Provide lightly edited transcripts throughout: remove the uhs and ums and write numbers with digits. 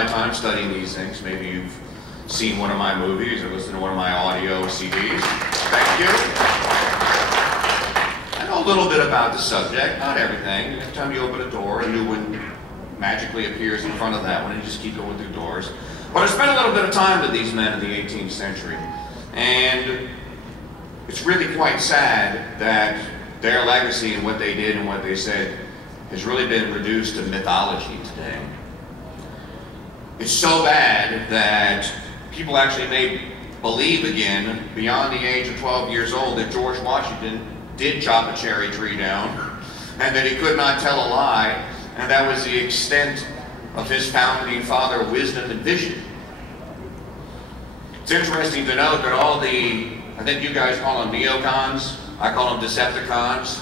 my time studying these things. Maybe you've seen one of my movies or listened to one of my audio CDs. Thank you. I know a little bit about the subject, not everything. Every time you open a door, a new one magically appears in front of that one, and you just keep going through doors. But I spent a little bit of time with these men in the 18th century, and it's really quite sad that their legacy and what they did and what they said has really been reduced to mythology today. It's so bad that people actually may believe again, beyond the age of 12 years old, that George Washington did chop a cherry tree down, and that he could not tell a lie, and that was the extent of his founding father wisdom and vision. It's interesting to note that all the, I think you guys call them neocons, I call them Decepticons,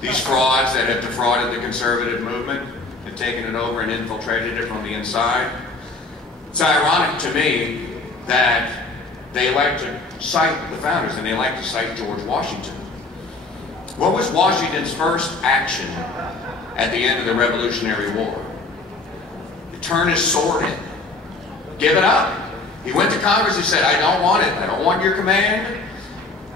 these frauds that have defrauded the conservative movement and taken it over and infiltrated it from the inside. It's ironic to me that they like to cite the founders, and they like to cite George Washington. What was Washington's first action at the end of the Revolutionary War? He turned his sword in. Give it up. He went to Congress and said, I don't want it. I don't want your command.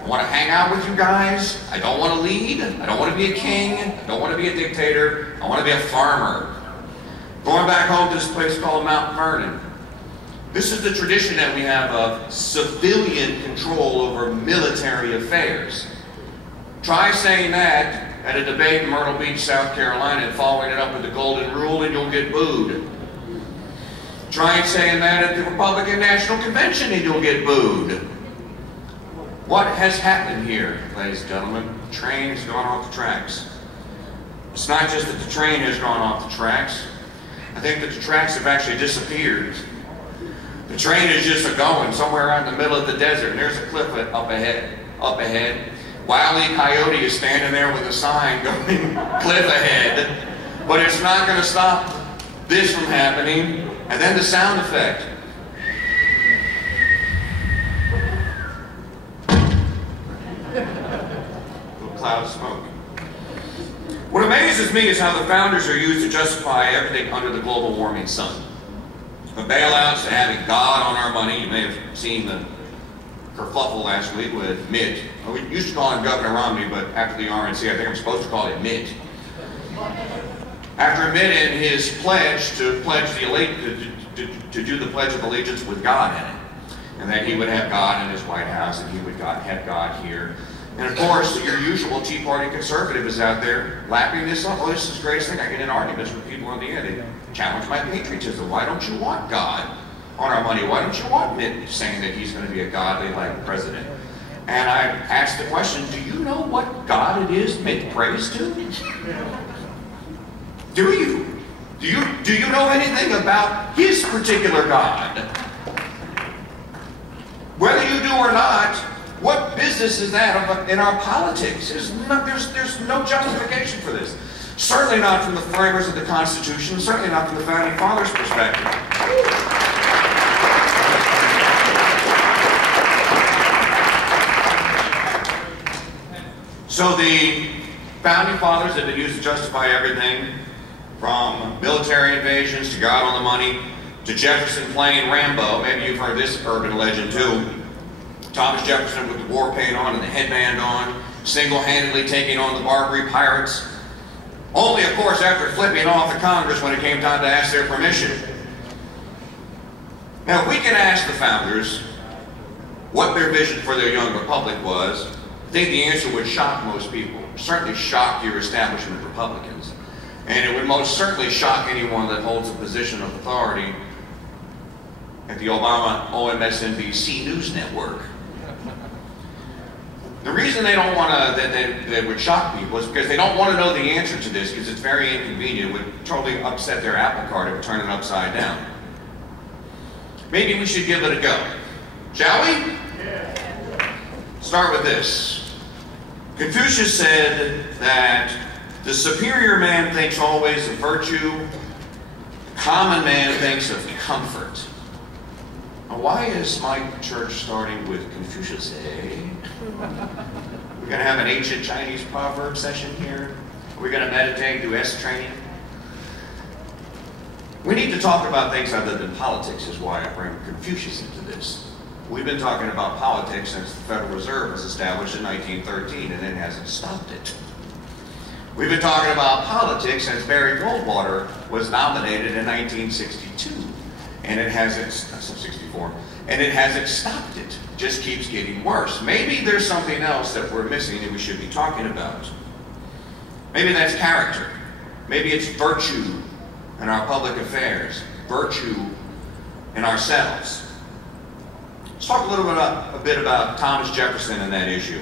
I want to hang out with you guys. I don't want to lead. I don't want to be a king. I don't want to be a dictator. I want to be a farmer. Going back home to this place called Mount Vernon. This is the tradition that we have of civilian control over military affairs. Try saying that at a debate in Myrtle Beach, South Carolina, and following it up with the Golden Rule, and you'll get booed. Try saying that at the Republican National Convention, and you'll get booed. What has happened here, ladies and gentlemen? The train has gone off the tracks. It's not just that the train has gone off the tracks. I think that the tracks have actually disappeared. The train is just a-going somewhere out in the middle of the desert, and there's a cliff up ahead. Wile E. Coyote is standing there with a sign going, cliff ahead. But it's not going to stop this from happening. And then the sound effect. Little cloud of smoke. What amazes me is how the founders are used to justify everything under the global warming sun. The bailouts, to having God on our money. You may have seen the kerfluffle last week with Mitt. We used to call him Governor Romney, but after the RNC, I think I'm supposed to call him Mitt. After Mitt and his pledge to do the Pledge of Allegiance with God in it, and that he would have God in his White House, and he would have God here. And of course, your usual Tea Party conservative is out there lapping this up. Oh, this is the greatest thing. I get in arguments with people on the air. They challenge my patriotism. Why don't you want God on our money? Why don't you want Mitt saying that he's going to be a godly-like president? And I asked the question, do you know what God it is Mitt prays to? Do you? Do you know anything about his particular God? Whether you do or not, what business is that in our politics? There's no justification for this. Certainly not from the framers of the Constitution, certainly not from the Founding Fathers' perspective. So the Founding Fathers have been used to justify everything from military invasions to God on the money to Jefferson playing Rambo. Maybe you've heard this urban legend too. Thomas Jefferson with the war paint on and the headband on, single-handedly taking on the Barbary pirates. Only, of course, after flipping off the Congress when it came time to ask their permission. Now, if we can ask the founders what their vision for their young republic was, I think the answer would shock most people. Certainly shock your establishment Republicans. And it would most certainly shock anyone that holds a position of authority at the Obama OMSNBC News Network. The reason they don't want to, that would shock people is because they don't want to know the answer to this because it's very inconvenient. It would totally upset their apple cart. It would turn it upside down. Maybe we should give it a go. Shall we? Yeah. Start with this. Confucius said that the superior man thinks always of virtue, the common man thinks of comfort. Now, why is my church starting with Confucius, eh? We're going to have an ancient Chinese proverb session here. We're going to meditate, do S training. We need to talk about things other than politics, is why I bring Confucius into this. We've been talking about politics since the Federal Reserve was established in 1913, and it hasn't stopped it. We've been talking about politics since Barry Goldwater was nominated in 1962, and it hasn't, 64, and it hasn't stopped it. It just keeps getting worse. Maybe there's something else that we're missing and we should be talking about. Maybe that's character. Maybe it's virtue in our public affairs, virtue in ourselves. Let's talk a bit about Thomas Jefferson and that issue.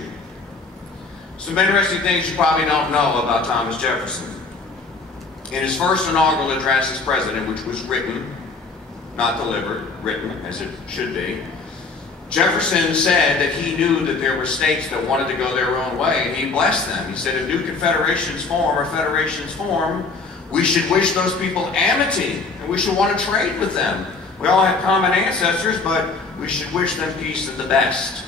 Some interesting things you probably don't know about Thomas Jefferson. In his first inaugural address as president, which was written, not delivered, written as it should be, Jefferson said that he knew that there were states that wanted to go their own way, and he blessed them. He said, if new confederations form or federations form, we should wish those people amity, and we should want to trade with them. We all have common ancestors, but we should wish them peace and the best.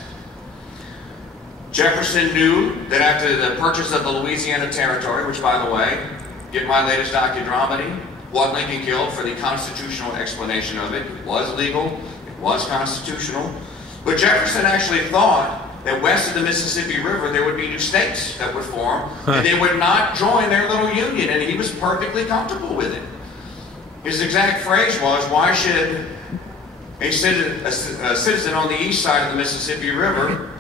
Jefferson knew that after the purchase of the Louisiana Territory, which, by the way, get my latest docudrama, What Lincoln Killed, for the constitutional explanation of it. It was legal, it was constitutional. But Jefferson actually thought that west of the Mississippi River there would be new states that would form, and they would not join their little union, and he was perfectly comfortable with it. His exact phrase was, why should a citizen on the east side of the Mississippi River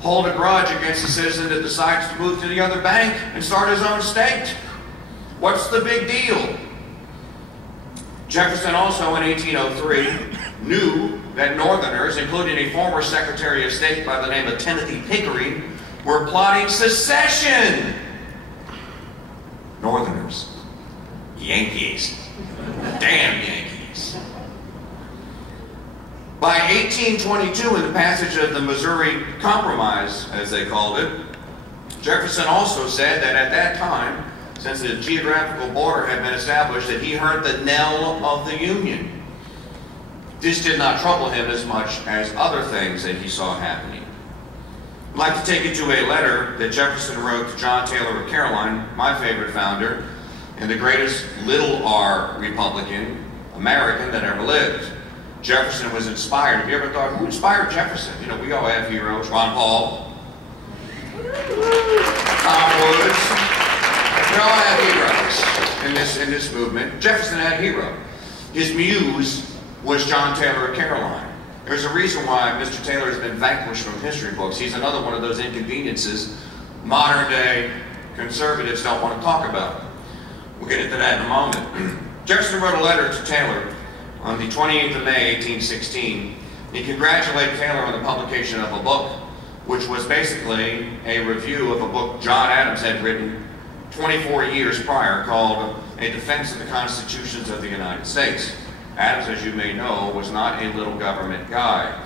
hold a grudge against a citizen that decides to move to the other bank and start his own state? What's the big deal? Jefferson also in 1803 knew that Northerners, including a former Secretary of State by the name of Timothy Pickering, were plotting secession. Northerners. Yankees. Damn Yankees. By 1822, in the passage of the Missouri Compromise, as they called it, Jefferson also said that at that time, since the geographical border had been established, that he heard the knell of the Union. This did not trouble him as much as other things that he saw happening. I'd like to take you to a letter that Jefferson wrote to John Taylor of Caroline, my favorite founder, and the greatest little r Republican American that ever lived. Jefferson was inspired. Have you ever thought, who inspired Jefferson? You know, we all have heroes. Ron Paul, Tom Woods. We all have heroes in this movement. Jefferson had a hero. His muse was John Taylor of Caroline. There's a reason why Mr. Taylor has been vanquished from history books. He's another one of those inconveniences modern day conservatives don't want to talk about. We'll get into that in a moment. Jefferson wrote a letter to Taylor on the 28th of May, 1816. He congratulated Taylor on the publication of a book, which was basically a review of a book John Adams had written 24 years prior called A Defense of the Constitutions of the United States. Adams, as you may know, was not a little government guy.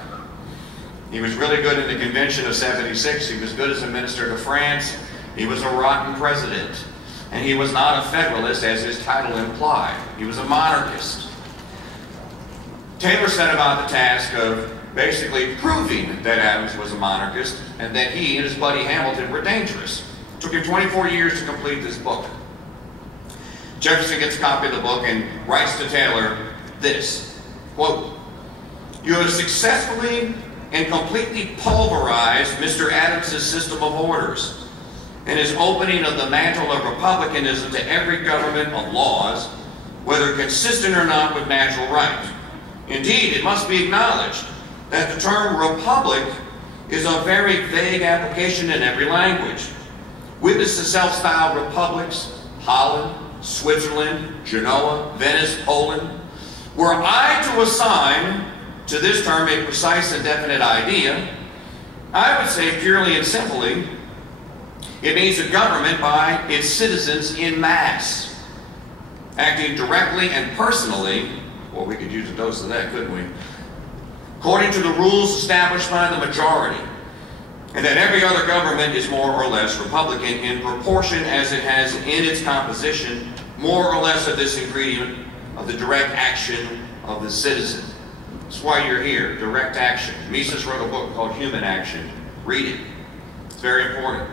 He was really good in the Convention of 76. He was good as a minister to France. He was a rotten president. And he was not a Federalist, as his title implied. He was a monarchist. Taylor set about the task of basically proving that Adams was a monarchist and that he and his buddy Hamilton were dangerous. It took him 24 years to complete this book. Jefferson gets a copy of the book and writes to Taylor this, quote, "You have successfully and completely pulverized Mr. Adams's system of orders and his opening of the mantle of republicanism to every government of laws, whether consistent or not with natural right. Indeed, it must be acknowledged that the term republic is a very vague application in every language. Witness the self-styled republics, Holland, Switzerland, Genoa, Venice, Poland. Were I to assign to this term a precise and definite idea, I would say purely and simply, it means a government by its citizens in mass, acting directly and personally, well, we could use a dose of that, couldn't we? According to the rules established by the majority, and that every other government is more or less Republican in proportion as it has in its composition more or less of this ingredient of the direct action of the citizen. That's why you're here, direct action. Mises wrote a book called Human Action. Read it. It's very important.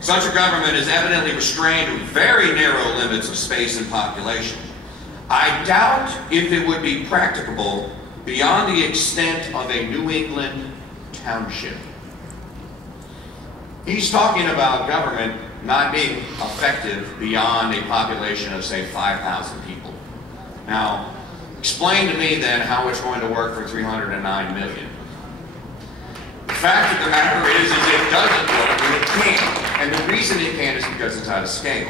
Such a government is evidently restrained to very narrow limits of space and population. I doubt if it would be practicable beyond the extent of a New England township. He's talking about government not being effective beyond a population of, say, 5,000 people. Now, explain to me then how it's going to work for 309 million. The fact of the matter is it doesn't work, and it can't. And the reason it can't is because it's out of scale.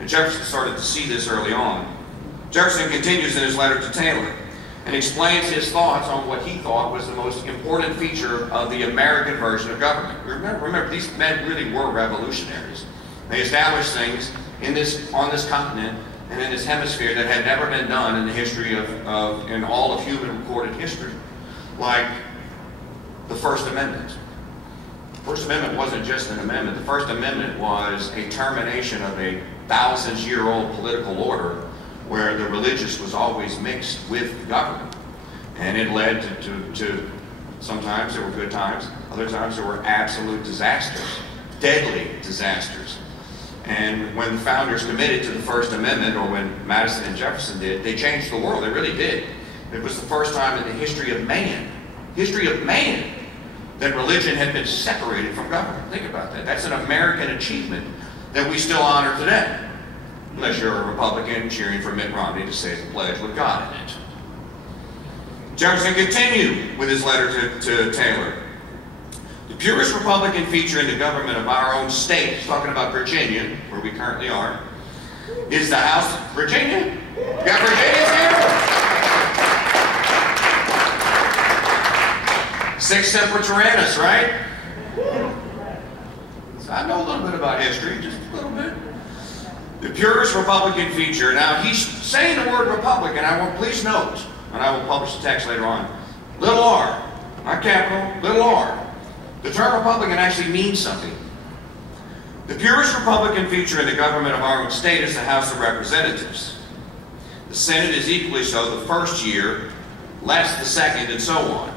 And Jefferson started to see this early on. Jefferson continues in his letter to Taylor and explains his thoughts on what he thought was the most important feature of the American version of government. Remember, these men really were revolutionaries. They established things on this continent and in this hemisphere that had never been done in the history in all of human recorded history, like the First Amendment. The First Amendment wasn't just an amendment. The First Amendment was a termination of a thousands-year-old political order where the religious was always mixed with government. And it led to sometimes there were good times, other times there were absolute disasters, deadly disasters. And when the founders committed to the First Amendment, or when Madison and Jefferson did, they changed the world. They really did. It was the first time in the history of man, that religion had been separated from government. Think about that. That's an American achievement that we still honor today. Unless you're a Republican cheering for Mitt Romney to say the pledge with God in it. Jefferson continued with his letter to Taylor. The purest Republican feature in the government of our own state, talking about Virginia, where we currently are, is the House of Virginia. You got Virginians here? Six semper tyrannis, right? So I know a little bit about history, just a little bit. The purest Republican feature. Now, he's saying the word Republican. Please note, and I will publish the text later on, little r, not capital, little r. The term Republican actually means something. The purest Republican feature in the government of our own state is the House of Representatives. The Senate is equally so the first year, less the second, and so on.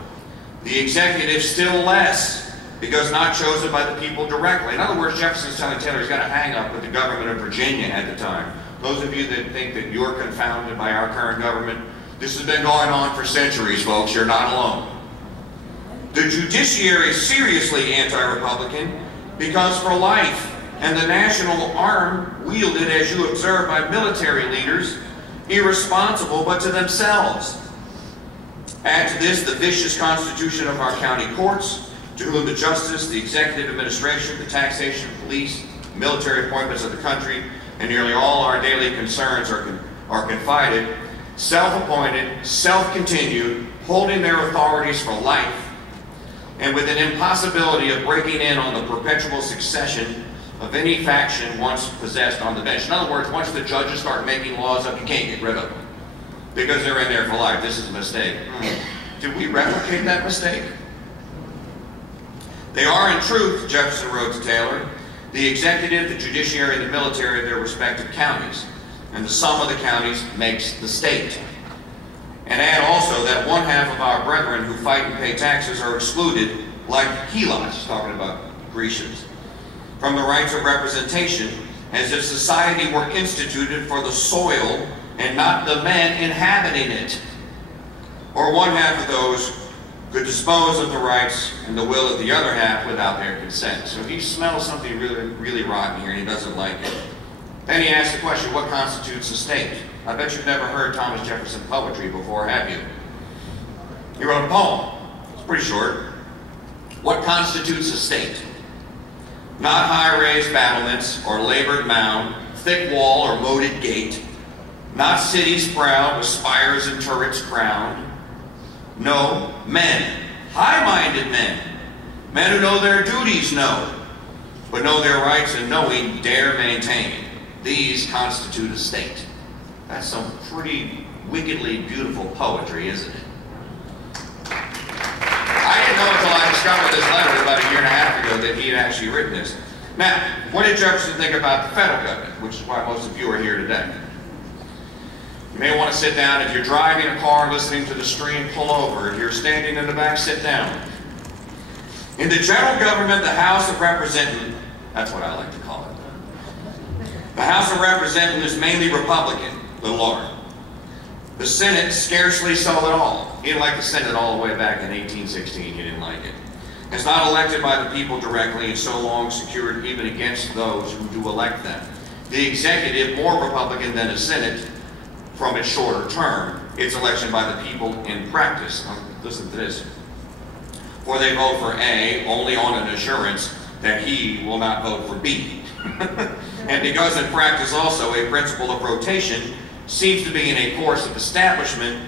The executive still less, because not chosen by the people directly. In other words, Jefferson's telling Taylor he's got a hang-up with the government of Virginia at the time. Those of you that think that you're confounded by our current government, this has been going on for centuries, folks. You're not alone. The judiciary is seriously anti-Republican because for life and the national arm wielded, as you observe, by military leaders, irresponsible but to themselves. Add to this the vicious constitution of our county courts, to whom the justice, the executive administration, the taxation, police, military appointments of the country, and nearly all our daily concerns are confided, self-appointed, self-continued, holding their authorities for life, and with an impossibility of breaking in on the perpetual succession of any faction once possessed on the bench. In other words, once the judges start making laws up, you can't get rid of them, because they're in there for life. This is a mistake. Did we replicate that mistake? They are, in truth, Jefferson wrote to Taylor, the executive, the judiciary, and the military of their respective counties. And the sum of the counties makes the state. And add also that one half of our brethren who fight and pay taxes are excluded, like helots, talking about Grecians, from the rights of representation, as if society were instituted for the soil and not the men inhabiting it. Or one half of those could dispose of the rights and the will of the other half without their consent. So he smells something really, really rotten here and he doesn't like it. Then he asks the question, what constitutes a state? I bet you've never heard Thomas Jefferson poetry before, have you? He wrote a poem. It's pretty short. What constitutes a state? Not high-raised battlements or labored mound, thick wall or moated gate, not cities proud with spires and turrets crowned. No, men, high-minded men, men who know their duties know, but know their rights and knowing dare maintain. These constitute a state. That's some pretty wickedly beautiful poetry, isn't it? I didn't know until I discovered this letter about a year and a half ago that he had actually written this. Now, what did Jefferson think about the federal government, which is why most of you are here today? You may want to sit down. If you're driving a car listening to the stream, pull over. If you're standing in the back, sit down. In the general government, the House of Representatives, that's what I like to call it. The House of Representatives is mainly Republican, little r. The Senate scarcely so at all. He didn't like the Senate all the way back in 1816. He didn't like it. It's not elected by the people directly and so long secured even against those who do elect them. The executive, more Republican than the Senate from its shorter term, its election by the people in practice. Now, listen to this. For they vote for A only on an assurance that he will not vote for B. And because in practice also a principle of rotation seems to be in a course of establishment,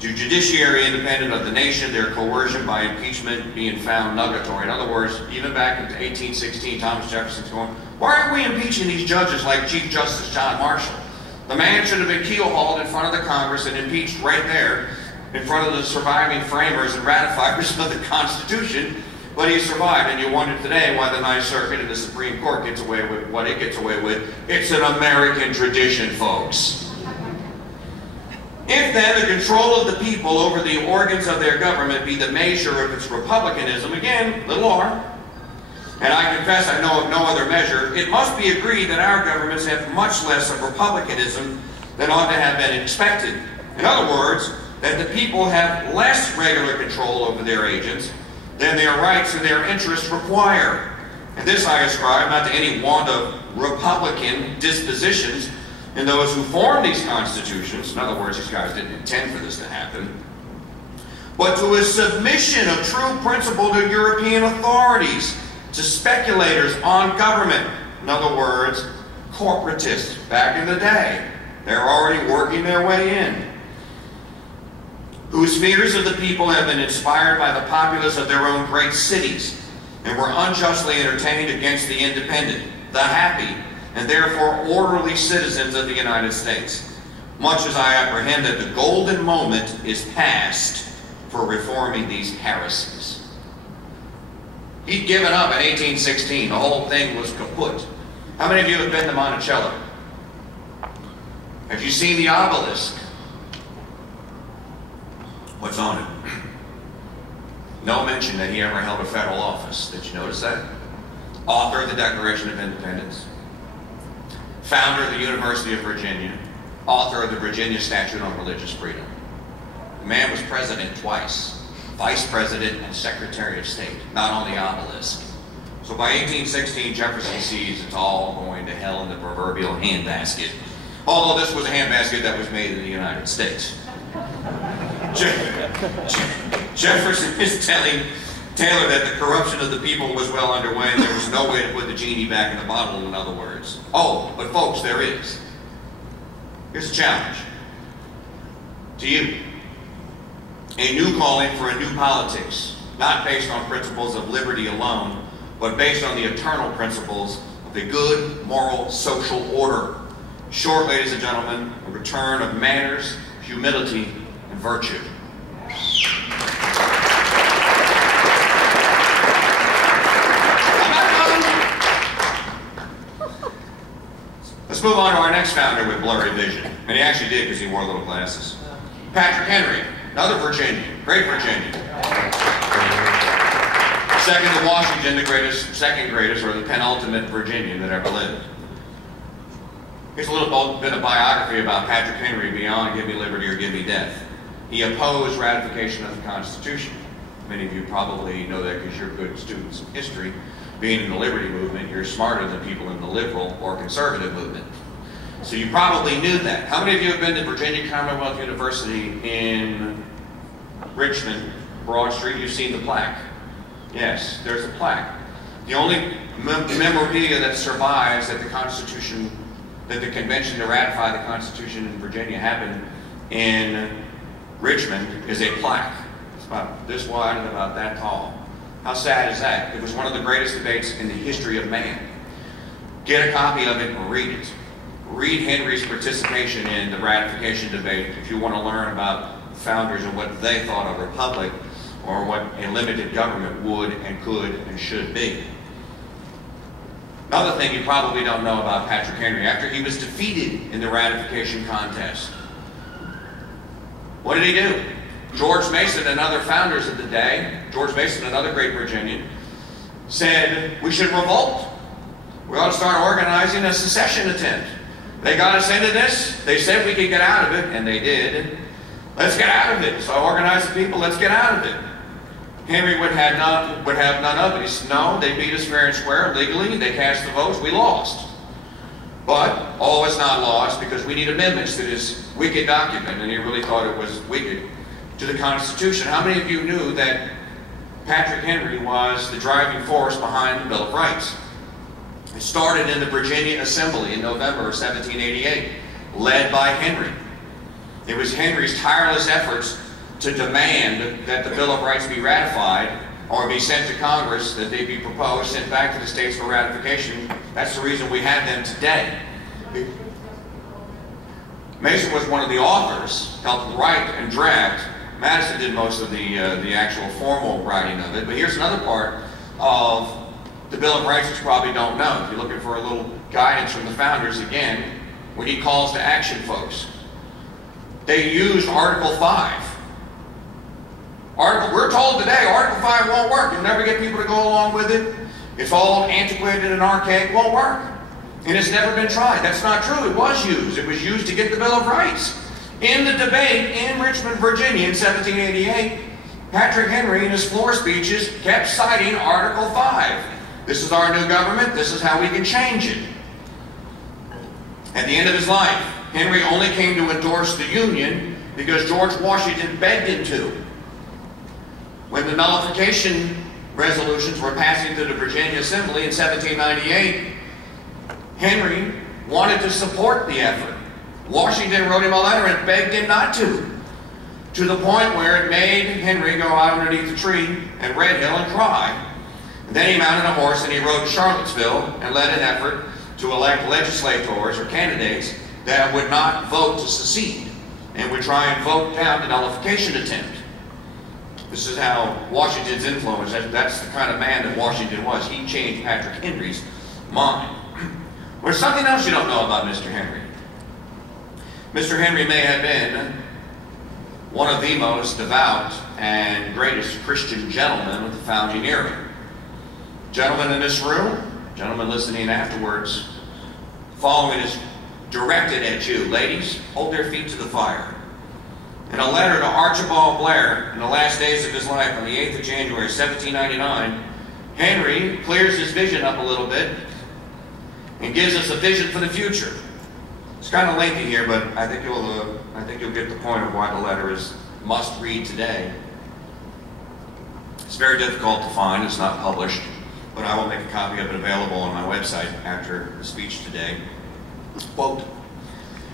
to judiciary independent of the nation, their coercion by impeachment being found nugatory. In other words, even back in 1816, Thomas Jefferson's going, why aren't we impeaching these judges like Chief Justice John Marshall? The man should have been keel-hauled in front of the Congress and impeached right there in front of the surviving framers and ratifiers of the Constitution, but he survived. And you wonder today why the Ninth Circuit and the Supreme Court gets away with what it gets away with. It's an American tradition, folks. If then the control of the people over the organs of their government be the measure of its republicanism, again, little r, and I confess I know of no other measure, it must be agreed that our governments have much less of republicanism than ought to have been expected. In other words, that the people have less regular control over their agents than their rights and their interests require. And this I ascribe not to any want of republican dispositions in those who formed these constitutions. In other words, these guys didn't intend for this to happen, but to a submission of true principle to European authorities, to speculators on government. In other words, corporatists back in the day. They're already working their way in. Whose fears of the people have been inspired by the populace of their own great cities and were unjustly entertained against the independent, the happy, and therefore orderly citizens of the United States, much as I apprehend that the golden moment is past for reforming these heresies. He'd given up in 1816. The whole thing was kaput. How many of you have been to Monticello? Have you seen the obelisk? What's on it? No mention that he ever held a federal office. Did you notice that? Author of the Declaration of Independence. Founder of the University of Virginia. Author of the Virginia Statute on Religious Freedom. The man was president twice. Vice President and Secretary of State. Not on the obelisk. So by 1816, Jefferson sees it's all going to hell in the proverbial handbasket. Although this was a handbasket that was made in the United States. Jefferson is telling Taylor that the corruption of the people was well underway and there was no way to put the genie back in the bottle, in other words. Oh, but folks, there is. Here's a challenge to you. A new calling for a new politics, not based on principles of liberty alone, but based on the eternal principles of the good, moral, social order. Short, ladies and gentlemen, a return of manners, humility, and virtue. Let's move on to our next founder with blurry vision. And he actually did because he wore little glasses. Patrick Henry, another Virginian, great Virginian. Second to Washington, the greatest, second greatest, or the penultimate Virginian that ever lived. Here's a little bit of biography about Patrick Henry beyond Give Me Liberty or Give Me Death. He opposed ratification of the Constitution. Many of you probably know that because you're good students of history. Being in the liberty movement, you're smarter than people in the liberal or conservative movement. So you probably knew that. How many of you have been to Virginia Commonwealth University in Richmond, Broad Street? You've seen the plaque. Yes, there's a plaque. The only memorabilia that survives that the Constitution, that the convention to ratify the Constitution in Virginia happened in Richmond is a plaque. It's about this wide and about that tall. How sad is that? It was one of the greatest debates in the history of man. Get a copy of it and read it. Read Henry's participation in the ratification debate if you want to learn about founders and what they thought a republic or what a limited government would and could and should be. Another thing you probably don't know about Patrick Henry, after he was defeated in the ratification contest, what did he do? George Mason and other founders of the day, George Mason, another great Virginian, said we should revolt. We ought to start organizing a secession attempt. They got us into this. They said we could get out of it, and they did. Let's get out of it. So I organized the people, let's get out of it. Henry would have none of it. He said, no, they beat us fair and square, legally. They cast the votes. We lost. But all is not lost because we need amendments to this wicked document, and he really thought it was wicked, to the Constitution. How many of you knew that Patrick Henry was the driving force behind the Bill of Rights? It started in the Virginia Assembly in November of 1788, led by Henry. It was Henry's tireless efforts to demand that the Bill of Rights be ratified or be sent to Congress, that they be proposed, sent back to the states for ratification. That's the reason we have them today. Mason was one of the authors, helped write and draft. Madison did most of the actual formal writing of it. But here's another part of the Bill of Rights that you probably don't know. If you're looking for a little guidance from the founders, again, we need calls to action, folks. They used Article 5. We're told today Article 5 won't work. You'll never get people to go along with it. It's all antiquated and archaic. Won't work. And it's never been tried. That's not true. It was used. It was used to get the Bill of Rights. In the debate in Richmond, Virginia in 1788, Patrick Henry in his floor speeches kept citing Article 5. This is our new government. This is how we can change it. At the end of his life, Henry only came to endorse the Union because George Washington begged him to. When the nullification resolutions were passing through the Virginia Assembly in 1798, Henry wanted to support the effort. Washington wrote him a letter and begged him not to the point where it made Henry go out underneath the tree at Red Hill and cry. And then he mounted a horse and he rode to Charlottesville and led an effort to elect legislators or candidates that would not vote to secede and would try and vote down the nullification attempt. This is how Washington's influence, that's the kind of man that Washington was. He changed Patrick Henry's mind. There's something else you don't know about Mr. Henry. Mr. Henry may have been one of the most devout and greatest Christian gentlemen of the founding era. Gentlemen in this room, gentlemen listening afterwards, following is directed at you. Ladies, hold their feet to the fire. In a letter to Archibald Blair in the last days of his life on the 8th of January, 1799, Henry clears his vision up a little bit and gives us a vision for the future. It's kind of lengthy here, but I think you'll get the point of why the letter is must read today. It's very difficult to find. It's not published, but I will make a copy of it available on my website after the speech today. Quote,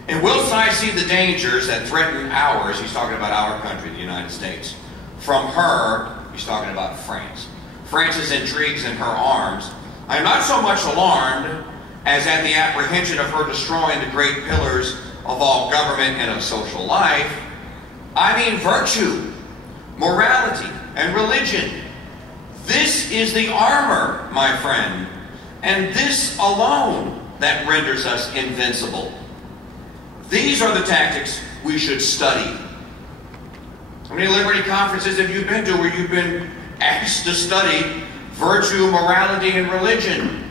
"And whilst I see the dangers that threaten ours," he's talking about our country, the United States, "from her," he's talking about France, "France's intrigues and her arms, I am not so much alarmed as at the apprehension of her destroying the great pillars of all government and of social life. I mean virtue, morality, and religion. This is the armor, my friend, and this alone that renders us invincible. These are the tactics we should study." How many Liberty conferences have you been to where you've been asked to study virtue, morality, and religion?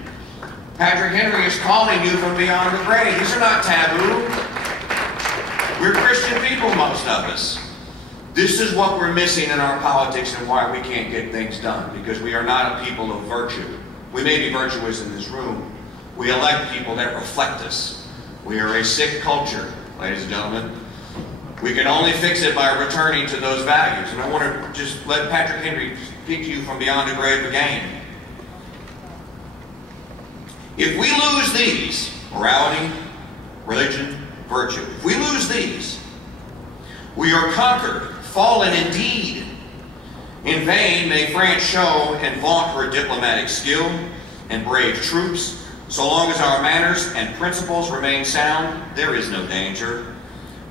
Patrick Henry is calling you from beyond the grave. These are not taboo. We're Christian people, most of us. This is what we're missing in our politics and why we can't get things done, because we are not a people of virtue. We may be virtuous in this room. We elect people that reflect us. We are a sick culture, ladies and gentlemen. We can only fix it by returning to those values. And I want to just let Patrick Henry speak to you from beyond the grave again. If we lose these, morality, religion, virtue, if we lose these, we are conquered, fallen indeed. In vain may France show and vaunt her diplomatic skill and brave troops. So long as our manners and principles remain sound, there is no danger.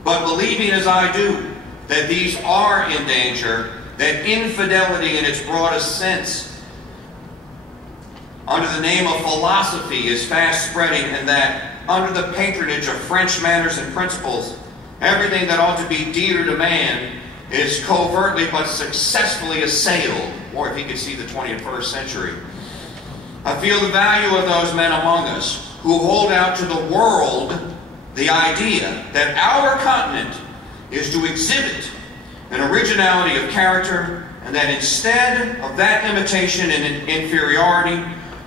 But believing as I do that these are in danger, that infidelity in its broadest sense, under the name of philosophy, is fast spreading, and that under the patronage of French manners and principles, everything that ought to be dear to man is covertly but successfully assailed. Or if he could see the 21st century. I feel the value of those men among us who hold out to the world the idea that our continent is to exhibit an originality of character, and that instead of that imitation and inferiority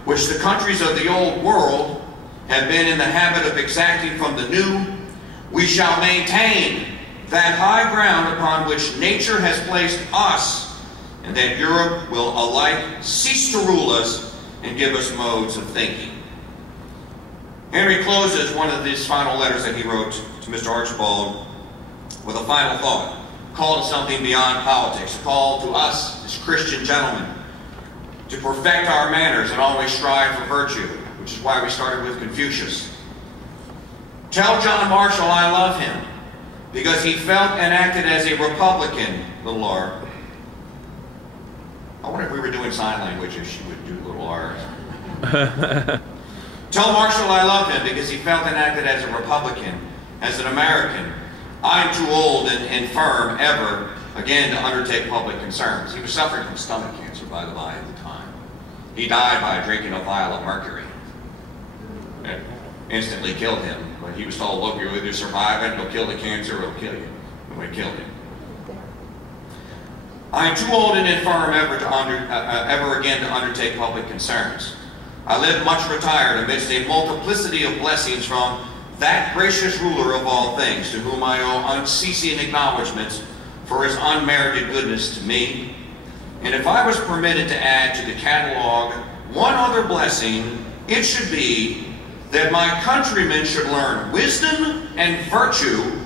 which the countries of the old world have been in the habit of exacting from the new, we shall maintain that high ground upon which nature has placed us, and that Europe will alike cease to rule us and give us modes of thinking. Henry closes one of these final letters that he wrote to Mr. Archibald with a final thought, a call to something beyond politics, a call to us as Christian gentlemen to perfect our manners and always strive for virtue, which is why we started with Confucius. Tell John Marshall I love him, because he felt and acted as a Republican, little r. I wonder if we were doing sign language if she would do little r. Tell Marshall I love him because he felt and acted as a Republican, as an American. I'm too old and infirm ever again to undertake public concerns. He was suffering from stomach cancer, by the by, at the time. He died by drinking a vial of mercury. It instantly killed him. But he was told, look, you'll either survive it, it'll kill the cancer, or it'll kill you. And we killed him. I am too old and infirm ever again to undertake public concerns. I live much retired amidst a multiplicity of blessings from that gracious ruler of all things, to whom I owe unceasing acknowledgments for his unmerited goodness to me. And if I was permitted to add to the catalog one other blessing, it should be that my countrymen should learn wisdom and virtue,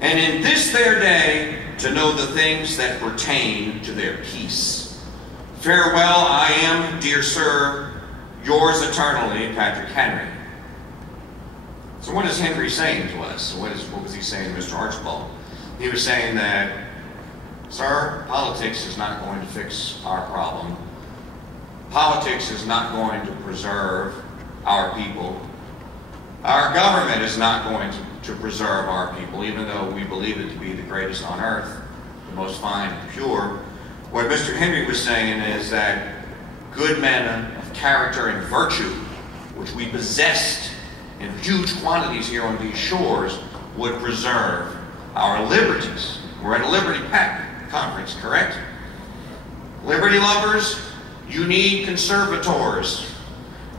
and in this their day to know the things that pertain to their peace. Farewell, I am, dear sir, yours eternally, Patrick Henry. So what is Henry saying to us? What was he saying to Mr. Archibald? He was saying that, sir, politics is not going to fix our problem. Politics is not going to preserve our people. Our government is not going to preserve our people, even though we believe it to be the greatest on earth, the most fine and pure. What Mr. Henry was saying is that good men of character and virtue, which we possessed in huge quantities here on these shores, would preserve our liberties. We're at a Liberty PAC conference, correct? Liberty lovers, you need conservators.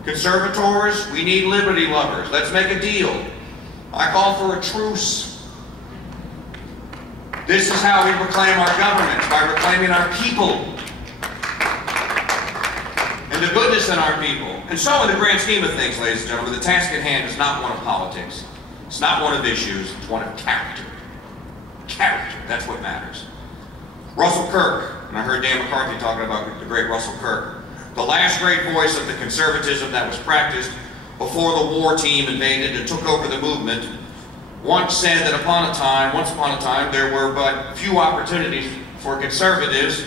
Conservators, we need liberty lovers. Let's make a deal. I call for a truce. This is how we reclaim our government, by reclaiming our people and the goodness in our people. And so in the grand scheme of things, ladies and gentlemen, the task at hand is not one of politics. It's not one of issues. It's one of character. Character, that's what matters. Russell Kirk, and I heard Dan McCarthy talking about the great Russell Kirk, the last great voice of the conservatism that was practiced before the war team invaded and took over the movement, once said that once upon a time, there were but few opportunities for conservatives,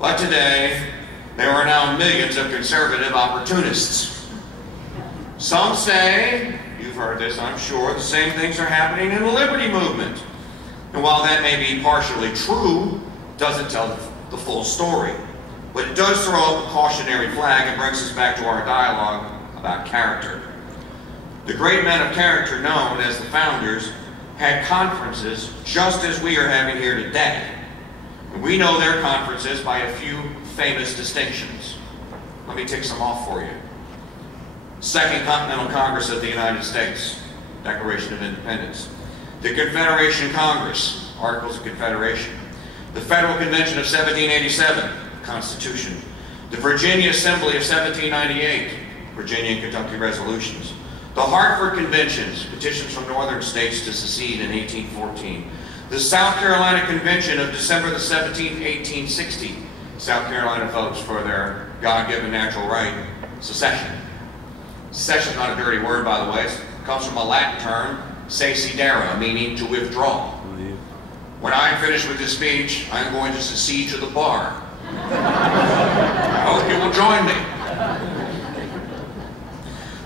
but today, there are now millions of conservative opportunists. Some say, you've heard this, I'm sure, the same things are happening in the liberty movement. And while that may be partially true, it doesn't tell the full story. But it does throw up a cautionary flag and brings us back to our dialogue about character. The great men of character known as the founders had conferences just as we are having here today. And we know their conferences by a few famous distinctions. Let me tick some off for you. Second Continental Congress of the United States, Declaration of Independence. The Confederation Congress, Articles of Confederation. The Federal Convention of 1787, Constitution. The Virginia Assembly of 1798, Virginia and Kentucky Resolutions. The Hartford Conventions, petitions from northern states to secede in 1814. The South Carolina Convention of December the 17th, 1860. South Carolina votes for their God-given natural right, secession. Secession is not a dirty word, by the way. It comes from a Latin term, secedere, meaning to withdraw. When I'm finished with this speech, I'm going to secede to the bar. I hope you will join me.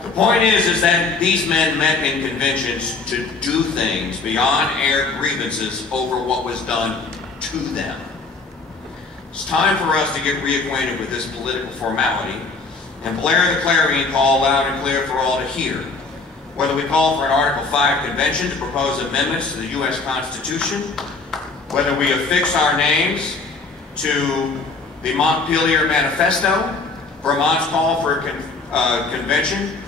The point is that these men met in conventions to do things beyond air grievances over what was done to them. It's time for us to get reacquainted with this political formality and blare the clarion call loud and clear for all to hear. whether we call for an Article 5 convention to propose amendments to the U.S. Constitution, whether we affix our names to the Montpelier Manifesto, Vermont's call for a convention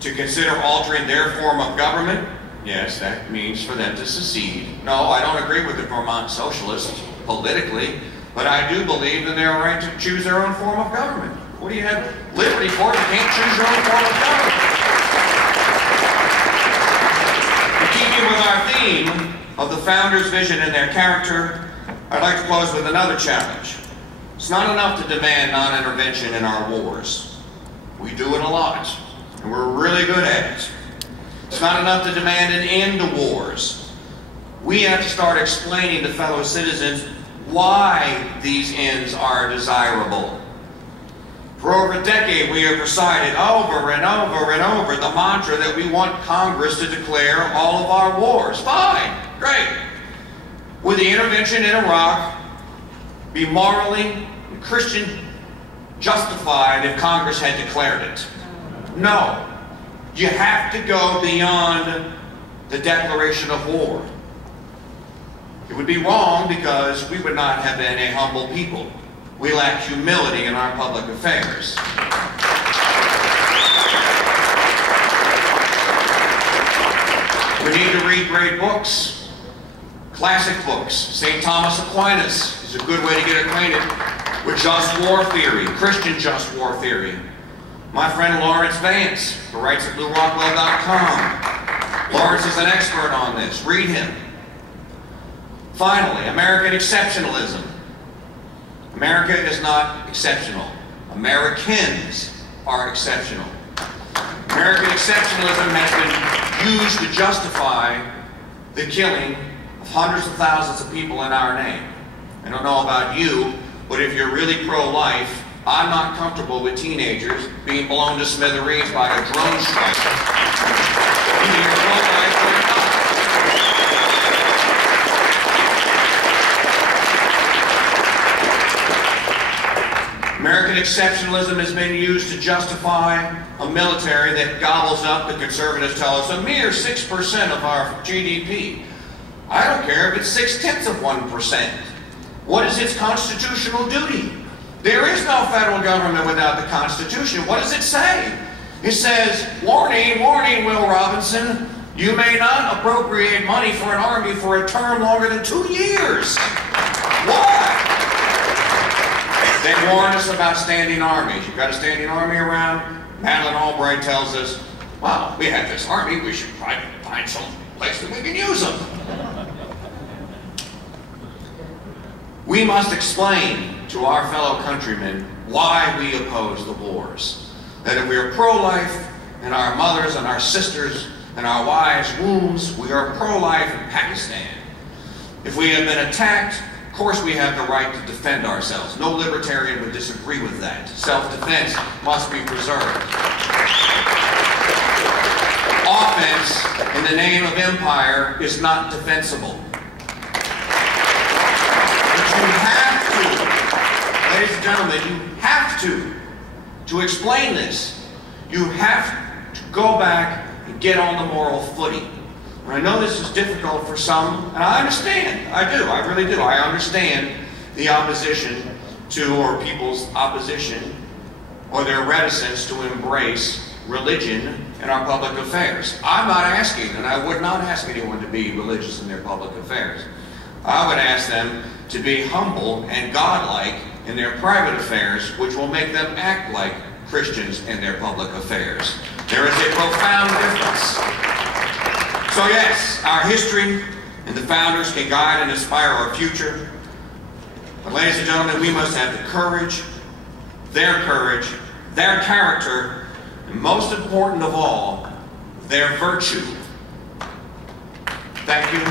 to consider altering their form of government. Yes, that means for them to secede. No, I don't agree with the Vermont socialists politically, but I do believe in their right to choose their own form of government. What do you have liberty for if you can't choose your own form of government? In keeping with our theme of the founders' vision and their character, I'd like to close with another challenge. It's not enough to demand non-intervention in our wars. We do it a lot, and we're really good at it. It's not enough to demand an end to wars. We have to start explaining to fellow citizens why these ends are desirable. For over a decade, we have recited over and over and over the mantra that we want Congress to declare all of our wars. Fine, great. Would the intervention in Iraq be morally and Christian justified if Congress had declared it? No. You have to go beyond the declaration of war. It would be wrong because we would not have been a humble people. We lack humility in our public affairs. We need to read great books, classic books. St. Thomas Aquinas is a good way to get acquainted with just war theory, Christian just war theory. My friend Lawrence Vance, who writes at BlueRockwell.com. Lawrence is an expert on this. Read him. Finally, American exceptionalism. America is not exceptional. Americans are exceptional. American exceptionalism has been used to justify the killing of hundreds of thousands of people in our name. I don't know about you, but if you're really pro-life, I'm not comfortable with teenagers being blown to smithereens by a drone strike. Either you're pro-life or you're not. American exceptionalism has been used to justify a military that gobbles up, the conservatives tell us, a mere 6% of our GDP. I don't care if it's 0.6%. What is its constitutional duty? There is no federal government without the Constitution. What does it say? It says, warning, warning, Will Robinson, you may not appropriate money for an army for a term longer than 2 years. Why? They warn us about standing armies. You've got a standing army around. Madeleine Albright tells us, wow, we have this army, we should try to find some place that we can use them. We must explain to our fellow countrymen why we oppose the wars. That if we are pro-life in our mothers and our sisters and our wives' wombs, we are pro-life in Pakistan. If we have been attacked, of course we have the right to defend ourselves. No libertarian would disagree with that. Self-defense must be preserved. Offense in the name of empire is not defensible. But you have to, ladies and gentlemen, you have to explain this. You have to go back and get on the moral footing. I know this is difficult for some, and I understand. I do. I really do. I understand the opposition to, or people's opposition, or their reticence to embrace religion in our public affairs. I'm not asking, and I would not ask anyone to be religious in their public affairs. I would ask them to be humble and godlike in their private affairs, which will make them act like Christians in their public affairs. There is a profound difference. So yes, our history and the founders can guide and inspire our future. But ladies and gentlemen, we must have the courage, their character, and most important of all, their virtue. Thank you.